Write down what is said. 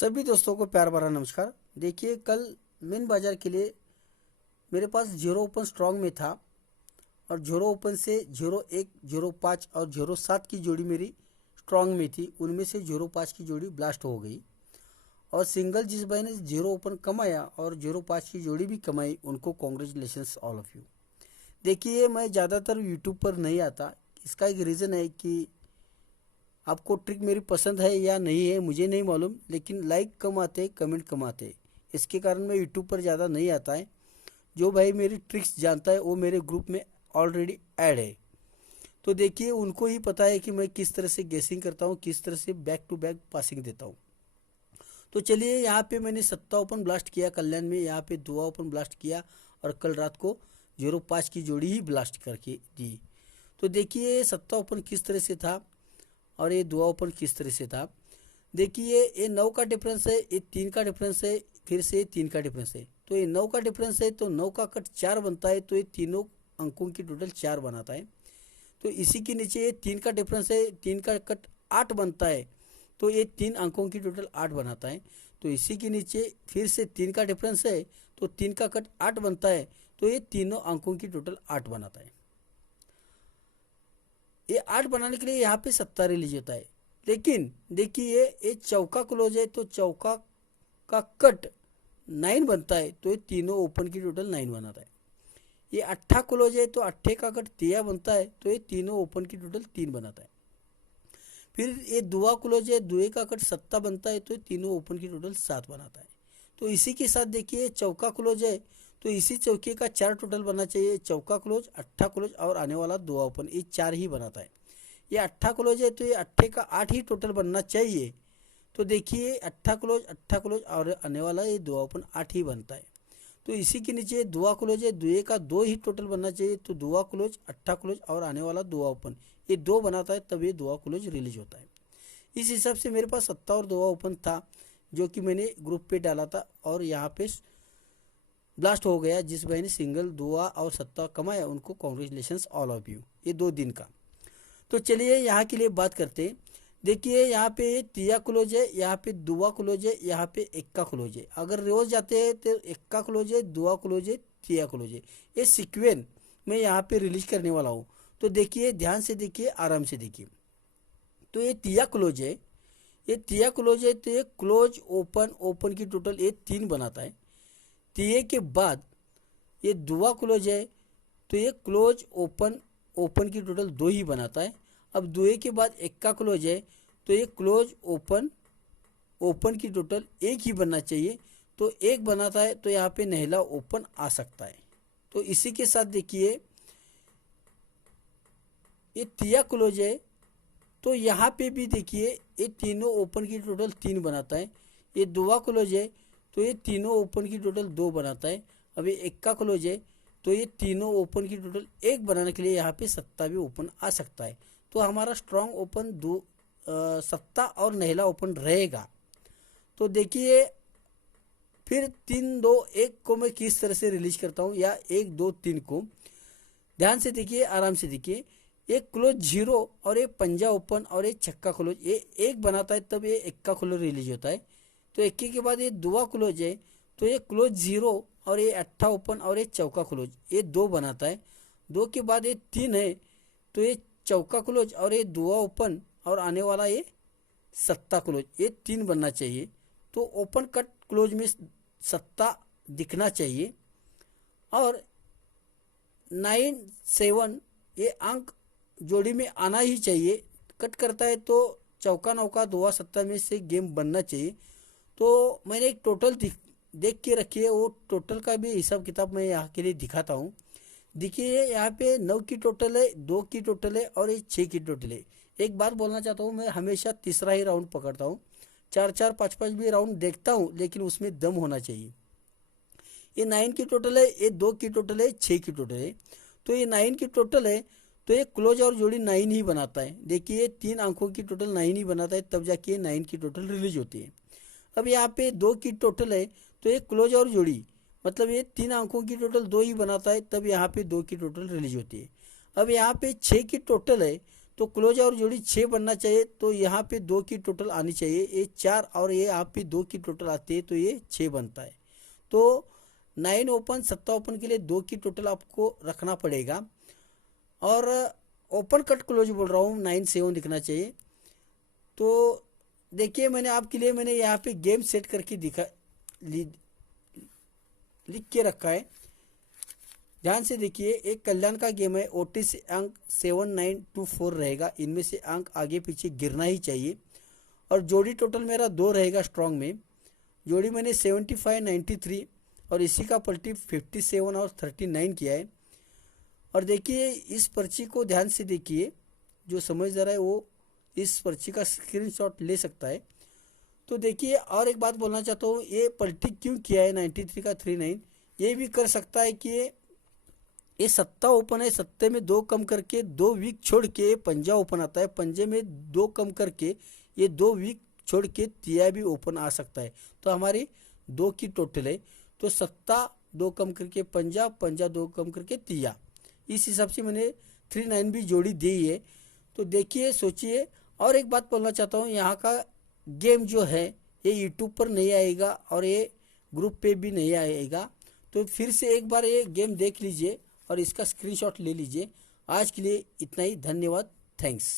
सभी दोस्तों को प्यार भरा नमस्कार। देखिए, कल मेन बाजार के लिए मेरे पास जीरो ओपन स्ट्रांग में था और जीरो ओपन से 01, 05 और 07 की जोड़ी मेरी स्ट्रांग में थी। उनमें से 05 की जोड़ी ब्लास्ट हो गई और सिंगल जिस भाई ने जीरो ओपन कमाया और 05 की जोड़ी भी कमाई, उनको कॉन्ग्रेचुलेशंस ऑल ऑफ यू। देखिए, मैं ज़्यादातर यूट्यूब पर नहीं आता। इसका एक रीज़न है कि आपको ट्रिक मेरी पसंद है या नहीं है मुझे नहीं मालूम, लेकिन लाइक कम आते, कमेंट कम आते, इसके कारण मैं यूट्यूब पर ज़्यादा नहीं आता है। जो भाई मेरी ट्रिक्स जानता है वो मेरे ग्रुप में ऑलरेडी ऐड है, तो देखिए उनको ही पता है कि मैं किस तरह से गेसिंग करता हूँ, किस तरह से बैक टू बैक पासिंग देता हूँ। तो चलिए, यहाँ पे मैंने 7 ओपन ब्लास्ट किया कल्याण में, यहाँ पे 2 ओपन ब्लास्ट किया और कल रात को 05 की जोड़ी ही ब्लास्ट करके दी। तो देखिए 7 ओपन किस तरह से था और ये 2 ओपन किस तरह से था। देखिए, ये 9 का डिफरेंस है, ये 3 का डिफरेंस है, फिर से 3 का डिफरेंस है। तो ये 9 का डिफरेंस है तो 9 का कट 4 बनता है, तो ये तीनों अंकों की टोटल 4 बनाता है। तो इसी के नीचे ये 3 का डिफरेंस है, 3 का कट 8 बनता है, तो ये 3 अंकों की टोटल 8 बनाता है। तो इसी के नीचे फिर से 3 का डिफरेंस है, तो 3 का कट 8 बनता है, तो ये तीनों अंकों की टोटल 8 बनाता है। ये 8 बनाने के लिए यहाँ पे 70 रिलीज होता है। लेकिन देखिए, ये चौका क्लोज है तो चौका का कट 9 बनता है, तो ये तीनों ओपन की टोटल 9 बनाता है। ये अट्ठा क्लोज है तो अट्ठे का कट 13 बनता है, तो ये तीनों ओपन की टोटल 3 बनाता है। फिर ये दुआ क्लोज है, दुए का कट 7 बनता है, तो ये तीनों ओपन की टोटल 7 बनाता है। तो इसी के साथ देखिए चौका क्लोज है, तो इसी चौके का 4 टोटल बनना चाहिए। चौका क्लोज, अट्ठा क्लोज और आने वाला 2 ओपन, ये 4 ही बनाता है। ये अट्ठा क्लोज है तो ये अट्ठे का 8 ही टोटल बनना चाहिए। तो देखिए अट्ठा क्लोज और आने वाला ये 2 ओपन 8 ही बनता है। तो इसी के नीचे दुआ क्लोज है, दुए का 2 ही टोटल बनना चाहिए। तो दुआ क्लोज, अट्ठा क्लोज और आने वाला 2 ओपन, ये 2 बनाता है, तब ये दुआ क्लोज रिलीज होता है। इस हिसाब से मेरे पास 7 और 2 ओपन था, जो कि मैंने ग्रुप पे डाला था और यहाँ पे ब्लास्ट हो गया। जिस भाई ने सिंगल, दुआ और 7 कमाया, उनको कॉन्ग्रेचुलेशंस ऑल ऑफ यू। ये 2 दिन का। तो चलिए यहाँ के लिए बात करते हैं। देखिए, यहाँ पे तिया क्लोज है, यहाँ पे दुआ क्लोज है, यहाँ पे एक्का क्लोज है। अगर रोज जाते हैं तो एक्का क्लोज है, दुआ क्लोज है, तिया क्लोज है। ये सीक्वेंस मैं यहाँ पे रिलीज करने वाला हूँ। तो देखिए, ध्यान से देखिए, आराम से देखिए। तो ये तिया क्लोज है, ये तिया क्लोज है, तो ये क्लोज ओपन, ओपन की टोटल ये 3 बनाता है। तिये के बाद ये दुआ क्लोज है, तो ये क्लोज ओपन, ओपन की टोटल 2 ही बनाता है। अब दुए के बाद एक्का क्लोज है, तो ये क्लोज ओपन, ओपन की टोटल 1 ही बनना चाहिए, तो 1 बनाता है, तो यहाँ पे नहला ओपन आ सकता है। तो इसी के साथ देखिए, ये तिया क्लोज है, तो यहाँ पे भी देखिए ये तीनों ओपन की टोटल 3 बनाता है। ये दुआ क्लोज है, तो ये तीनों ओपन की टोटल 2 बनाता है। अब ये एक्का क्लोज है, तो ये तीनों ओपन की टोटल 1 बनाने के लिए यहाँ पे 7 भी ओपन आ सकता है। तो हमारा स्ट्रॉन्ग ओपन 7 और नहला ओपन रहेगा। तो देखिए, फिर 3, 2, 1 को मैं किस तरह से रिलीज करता हूँ, या 1, 2, 3 को ध्यान से देखिए, आराम से देखिए। एक क्लोज 0 और एक पंजा ओपन और एक छक्का क्लोज, ये 1 बनाता है, तब ये एक्का क्लोज रिलीज होता है। तो एक्के के बाद ये दुआ क्लोज है, तो ये क्लोज 0 और ये अट्ठा ओपन और ये चौका क्लोज, ये 2 बनाता है। 2 के बाद ये 3 है, तो ये चौका क्लोज और ये दुआ ओपन और आने वाला ये 7 क्लोज, ये 3 बनना चाहिए। तो ओपन कट क्लोज में 7 दिखना चाहिए और 9, 7 ये अंक जोड़ी में आना ही चाहिए। कट करता है तो चौका, नौका, दुआ, 7 में से गेम बनना चाहिए। तो मैंने एक टोटल देख के रखी है, वो टोटल का भी हिसाब किताब मैं यहाँ के लिए दिखाता हूँ। देखिए, यहाँ पे 9 की टोटल है, 2 की टोटल है और ये 6 की टोटल है। एक बात बोलना चाहता हूँ, मैं हमेशा तीसरा ही राउंड पकड़ता हूँ। 4, 4, 5, 5 भी राउंड देखता हूँ, लेकिन उसमें दम होना चाहिए। ये 9 की टोटल है, ये 2 की टोटल है, 6 की टोटल है। तो ये 9 की टोटल है, तो ये क्लोज और जोड़ी 9 ही बनाता है। देखिए, 3 अंकों की टोटल 9 ही बनाता है, तब जाके 9 की टोटल रिलीज होती है। अब यहाँ पे 2 की टोटल है, तो ये क्लोज और जोड़ी, मतलब ये 3 अंकों की टोटल 2 ही बनाता है, तब यहाँ पे 2 की टोटल रिलीज होती है। अब यहाँ पे 6 की टोटल है, तो क्लोज और जोड़ी 6 बनना चाहिए, तो यहाँ पे 2 की टोटल आनी चाहिए। ये 4 और ये यहाँ पे 2 की टोटल आती है, तो ये 6 बनता है। तो 9 ओपन, सत्ता ओपन के लिए 2 की टोटल आपको रखना पड़ेगा। और ओपन कट क्लोज बोल रहा हूँ, 9 7 दिखना चाहिए। तो देखिए मैंने आपके लिए मैंने यहाँ पे गेम सेट करके लिख के रखा है। ध्यान से देखिए, एक कल्याण का गेम है। ओटी से अंक 7 9 2 4 रहेगा, इनमें से अंक आगे पीछे गिरना ही चाहिए। और जोड़ी टोटल मेरा 2 रहेगा स्ट्रॉन्ग में। जोड़ी मैंने 75 93 और इसी का पलटी 57 और 39 किया है। और देखिए इस पर्ची को ध्यान से देखिए, जो समझ रहा है वो इस पर्ची का स्क्रीनशॉट ले सकता है। तो देखिए और एक बात बोलना चाहता हूँ, ये पलटी क्यों किया है 93 का 39, ये भी कर सकता है कि ये सत्ता ओपन है, सत्ते में 2 कम करके 2 वीक छोड़ के पंजा ओपन आता है, पंजे में 2 कम करके ये 2 वीक छोड़ के तिया भी ओपन आ सकता है। तो हमारी 2 की टोटल है, तो सत्ता 2 कम करके पंजा, पंजा 2 कम करके तिया, इस हिसाब से मैंने 39 भी जोड़ी दी है। तो देखिए सोचिए। और एक बात बोलना चाहता हूँ, यहाँ का गेम जो है ये यूट्यूब पर नहीं आएगा और ये ग्रुप पे भी नहीं आएगा। तो फिर से एक बार ये गेम देख लीजिए और इसका स्क्रीनशॉट ले लीजिए। आज के लिए इतना ही, धन्यवाद, थैंक्स।